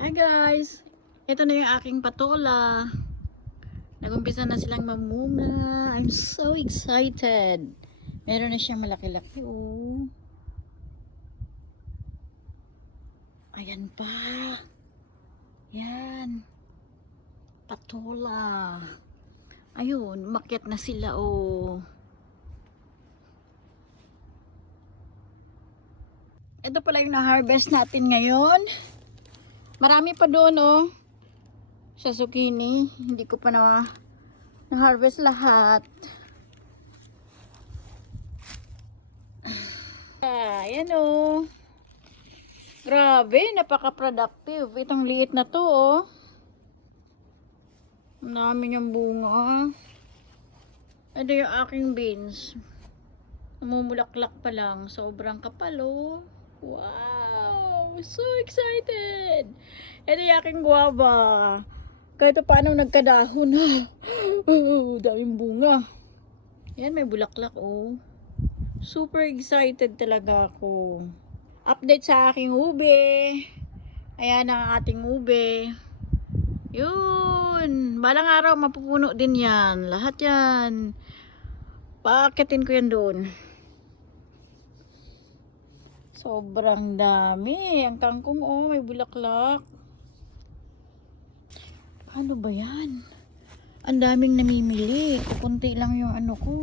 Hi guys! Ito na yung aking patola. Nagumpisa na silang mamunga. I'm so excited. Meron na siyang malaki-laki. Oh. Ayan pa. Yan. Patola. Ayun, umakyat na sila. Oh. Ito pala yung na-harvest natin ngayon. Marami pa doon, oh. Sa zucchini. Hindi ko pa na-harvest lahat. Ayan, oh. Grabe, napaka-productive. Itong liit na to, oh. Ang dami niyang bunga. Ito yung aking beans. Namumulaklak pa lang. Sobrang kapal, oh. Wow! So excited! Ito yung aking guava. Kahit paano nagkadahon, ha. Oh, daming bunga. Yan, may bulaklak, oh. Super excited talaga ako. Update sa aking ube. Ayan ang ating ube. Yun. Balang araw, mapupuno din yan. Lahat yan. Paakitin ko yan doon. Sobrang dami. Ang kangkong, oh, may bulaklak. Ano ba yan? Ang daming namimili. Kunti lang yung ano ko.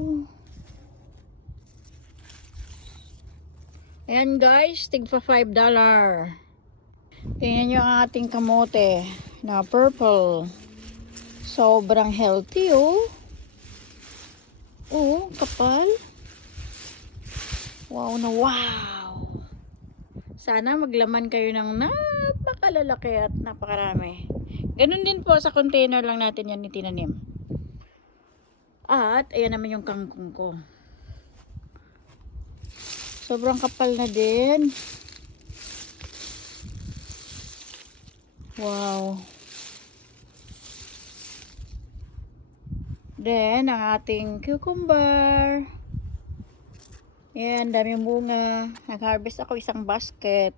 Ayan guys, tigpa $5. Tingnan nyo ang ating kamote na purple. Sobrang healthy, oh. Oh, kapal. Wow na wow. Sana maglaman kayo ng napakalalaki at napakarami. Ganun din po sa container lang natin yan tinanim. At ayan naman yung kangkong ko. Sobrang kapal na din. Wow. Then, ang ating cucumber. Ayan, daming bunga. Nag-harvest ako isang basket.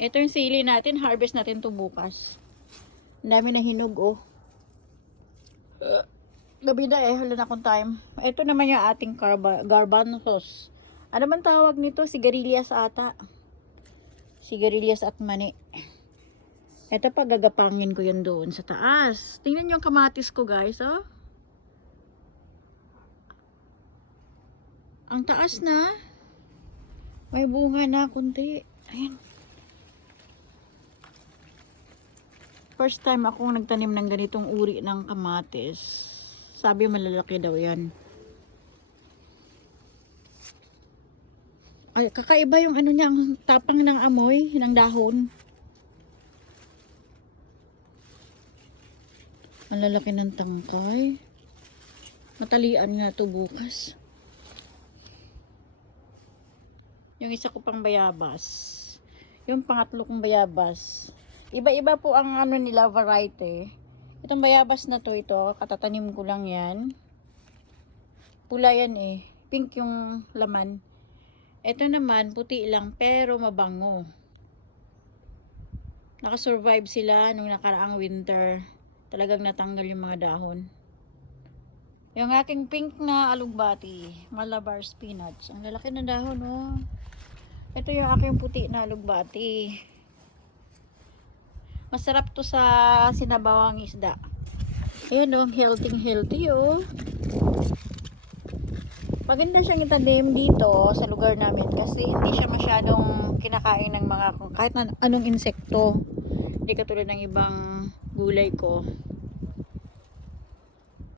Ito yung sili natin. Harvest natin to bukas. Ang dami na hinog, oh. Gabi na eh. Wala na akong time. Ito naman yung ating garbanzos. Ano man tawag nito? Sigarilyas ata. Sigarilyas at mani. Ito pa, gagapangin ko yan doon sa taas. Tingnan nyo yung kamatis ko, guys, oh. Ang taas na. May bunga na kunti. Ayan. First time akong nagtanim ng ganitong uri ng kamatis. Sabi malalaki daw yan. Ay, kakaiba yung ano niya, ang tapang ng amoy, ng dahon. Ang lalaki ng tangkay. Matalian nga to bukas. Yung isa ko pang bayabas. Yung pangatlo kong bayabas. Iba-iba po ang ano nila, variety. Itong bayabas na to, ito, katatanim ko lang yan. Pula yan eh. Pink yung laman. Ito naman, puti lang, pero mabango. Nakasurvive sila nung nakaraang winter. Talagang natanggal yung mga dahon. Yung aking pink na alugbati, Malabar spinach. Ang lalaki ng dahon, oh. Ito yung aking puti na alugbati. Masarap to sa sinabawang isda. Ayan, oh, healthy, oh. Maganda siyang itanim dito sa lugar namin kasi hindi siya masyadong kinakain ng mga kahit na anong insekto. Hindi katulad ng ibang gulay ko.